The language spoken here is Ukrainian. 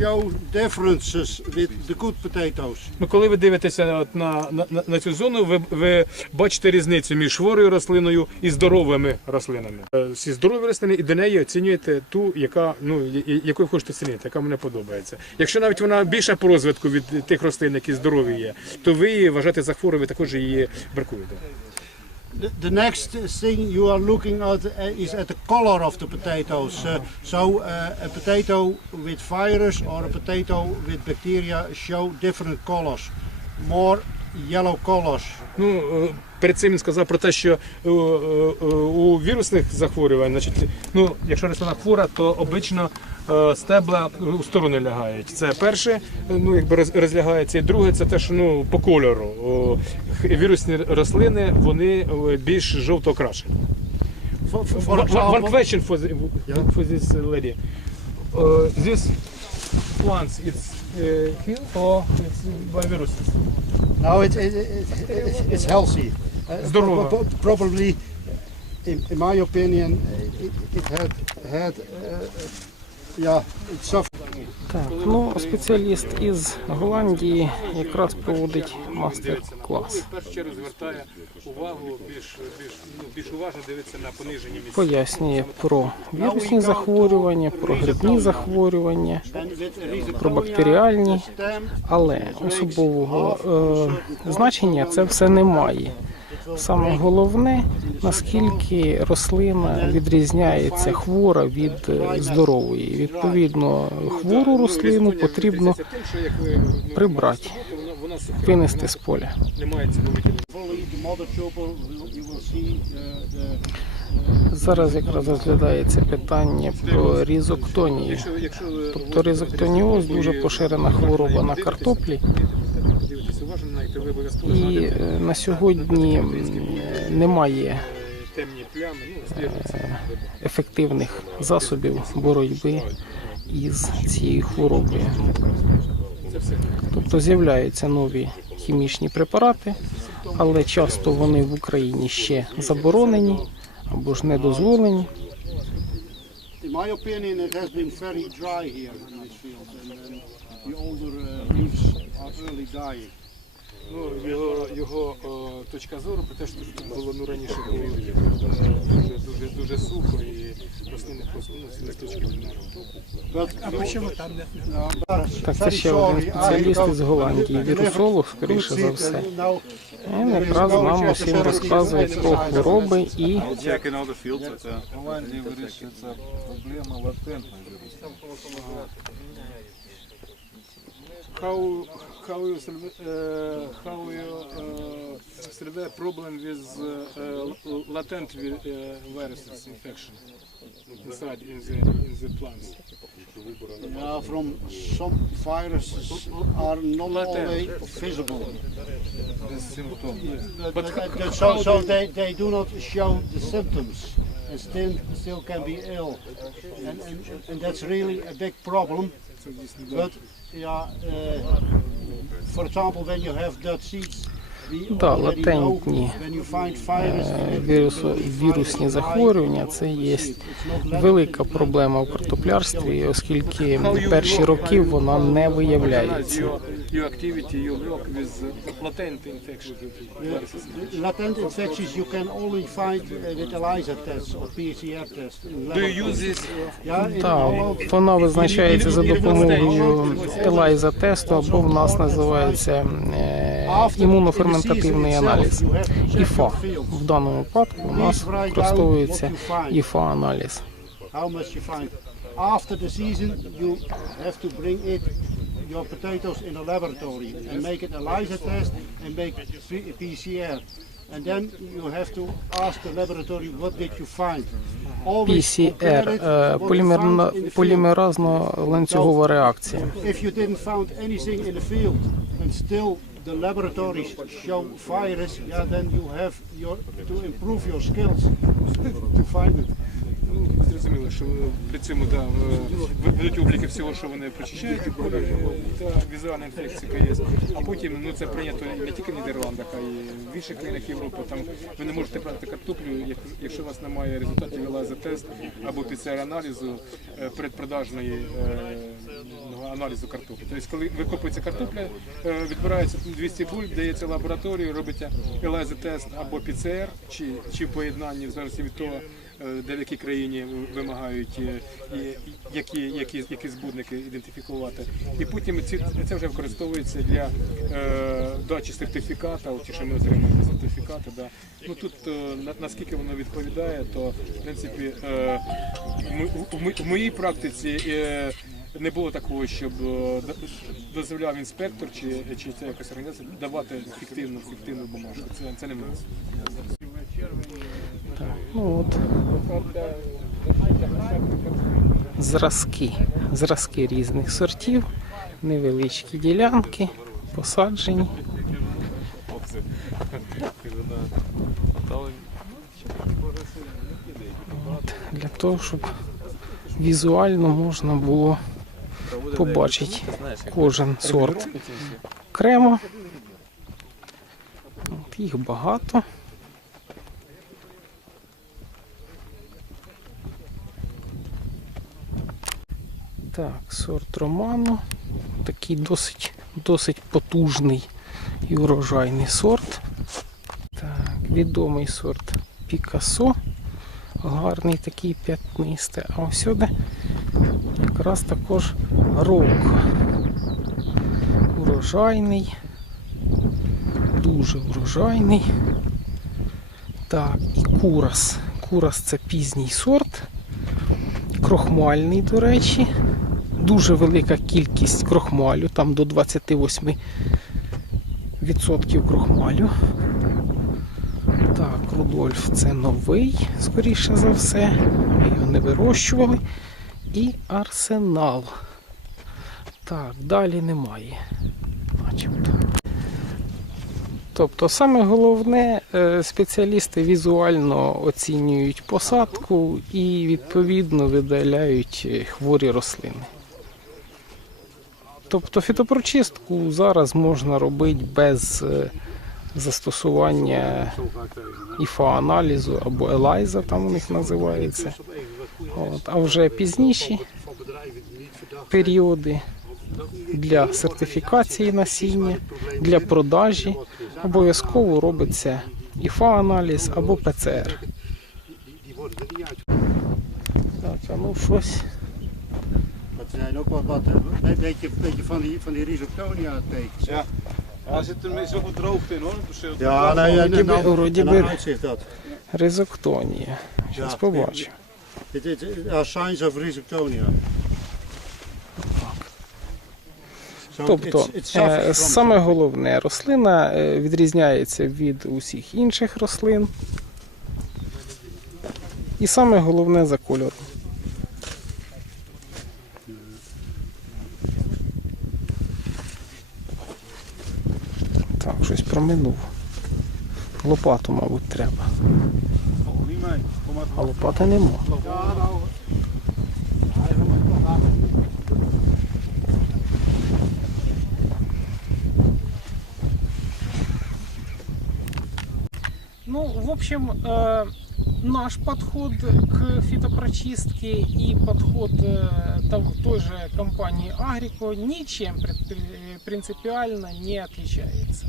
show differences with the good potatoes. Ну, коли ви дивитеся от на, на, на- цю зону, ви, ви бачите різницю між хворою рослиною і здоровими рослинами. Е, Всі здорові рослини і до неї оцінюєте ту, яка ну я- я- хочете оцінити, яка мені подобається. Якщо навіть вона більша по розвитку від тих рослин, які здорові є, то ви її вважаєте за хворою, ви також її бракуєте. The, the next thing you are looking at uh, is at the color of the potatoes. Uh, so uh, a potato with virus or a potato with bacteria show different colors. More yellow colors. Ну е, перед цим він сказав про те, що е, е, е, у вірусних захворювань, значить, ну якщо рослина хвора, то обично е, стебла у сторони лягають. Це перше, е, ну якби розлягається, і друге це те, що ну по кольору. Вірусні рослини вони е, більш жовто окрашені. One- question for, the, for this lady. Uh, this plants it's uh, killed or it's by viruses? no, it, it, it, it, it's healthy. Uh, Здорово. pro- probably, in, in my opinion, it, it had had uh, it. Так, ну спеціаліст із Голландії якраз проводить мастер-клас. В першу чергу звертає увагу більш більш ну більш уважно дивиться на понижені місця. Пояснює про вірусні захворювання, про грибні захворювання, про бактеріальні, але особового е, значення це все не має. Саме головне, наскільки рослина відрізняється хвора від е, здорової. Відповідно, хвору рослину потрібно прибрати, винести з поля. Зараз якраз розглядається питання про різоктонію. Тобто ризоктоніоз дуже поширена хвороба на картоплі, дивитися уважно, навіть ви обов'язково і е, на сьогодні немає е, плями, ну слідується. ефективних засобів боротьби із цією хворобою. Тобто з'являються нові хімічні препарати, але часто вони в Україні ще заборонені або ж не дозволені. Very dry here in this field, and, the older uh, leaves are early dying. Ну, його, його о, точка зору про те, що тут було ну, раніше було е, дуже, дуже, дуже сухо і рослини просто ну, листочки а чому там не Так, це ще один спеціаліст із Голландії, вірусолог, скоріше за все. Він якраз нам усім розказує про хвороби і Голландії вирішується проблема латентної вірусу. How, how you solve, uh, how you uh, solve a problem with uh, uh, latent vi- uh, viruses infection inside in the in the plants? Yeah, from some viruses are not always visible. But, But but- how- but so, so they, they do not show the symptoms and still still can be ill, and, and, and that's really a big problem. But yeah, uh, for example, when you have Dutch seeds, Да, латентні, е, вірусні захворювання це є велика проблема в картоплярстві, оскільки перші роки вона не виявляється. Uh, latent infections you can only find uh, with ELISA or PCR Так, вона визначається за допомогою елайза тесту, або в нас називається е, імуноферментативний аналіз. ІФА. В даному випадку у нас використовується ІФА-аналіз. After the season, you have to bring it your potatoes in a laboratory and make an ELISA test and make PCR. And then you have to ask the laboratory what did you find. PCR е, the field. полімеразно-ланцюгова реакція. If you didn't found anything in the field and still the laboratories show virus, yeah, then you have your to improve your skills to find it. Ну, зрозуміло, що при цьому да, е, ведуть обліки всього, що вони прочищають, та візуальна інфекція є. А потім ну, це прийнято не тільки в Нідерландах, а й в інших країнах Європи. Там ви не можете брати картоплю, як- якщо у вас немає результатів елаза тест або ПЦР-аналізу е, передпродажної е, ну, аналізу картоплі. Тобто, коли викопується картопля, відбирається 200 буль, дається лабораторію, робиться елаза тест або ПЦР, чи, чи в поєднанні, в залежності від того, де в якій країні вимагають е, які, які, які збудники ідентифікувати. І потім ці, це вже використовується для е, дачі сертифіката, от що ми отримуємо сертифікати. Да. Ну, тут е, наскільки воно відповідає, то в принципі е, ми- в, моїй практиці е, не було такого, щоб е, дозволяв інспектор чи, чи це якась організація давати фіктивну, фіктивну бумажку. Це, це не нас. Ну зразки, зразки різних сортів, невеличкі ділянки, посаджені. От, для того, щоб візуально можна було побачити кожен сорт окремо. От, їх багато. Так, сорт роману. Такий досить, досить потужний і урожайний сорт. Так, відомий сорт Пікасо. Гарний такий п'ятнистий. А ось сюди якраз також рок. Урожайний. Дуже урожайний. Так, і курас. Курас це пізній сорт крохмальний, до речі. Дуже велика кількість крохмалю, там до 28% крохмалю. Так, Рудольф це новий, скоріше за все. Ми його не вирощували. І арсенал. Так, далі немає. Начебто. Тобто, саме головне, е, спеціалісти візуально оцінюють посадку і відповідно видаляють е, хворі рослини. Тобто фітопрочистку зараз можна робити без е, застосування ІФА-аналізу або ELISA, там у них називається. От. А вже пізніші періоди для сертифікації насіння, для продажі обов'язково робиться ІФА-аналіз або ПЦР. Так, а ну щось. Dat zijn ook wat, wat een beetje, beetje van die, van die rhizoctonia tekens. Ja. Daar zit er zoveel droogte in hoor. Dus, eh, Ja, nou ja, Вроді nou, би- вроді en би- dan uitzicht dat. Ризоктонія. Зараз Ja, побачимо. Dit is are signs of rhizoctonia. So Тобто, it's- е, саме головне, рослина е, відрізняється від усіх інших рослин. І саме головне за кольором. Так, щось проминув. Лопату, мабуть, треба. А лопати нема. Ну, в общем, э, наш подход к фитопрочистке и подход э, той же компании Агрико ничем принципиально не отличается.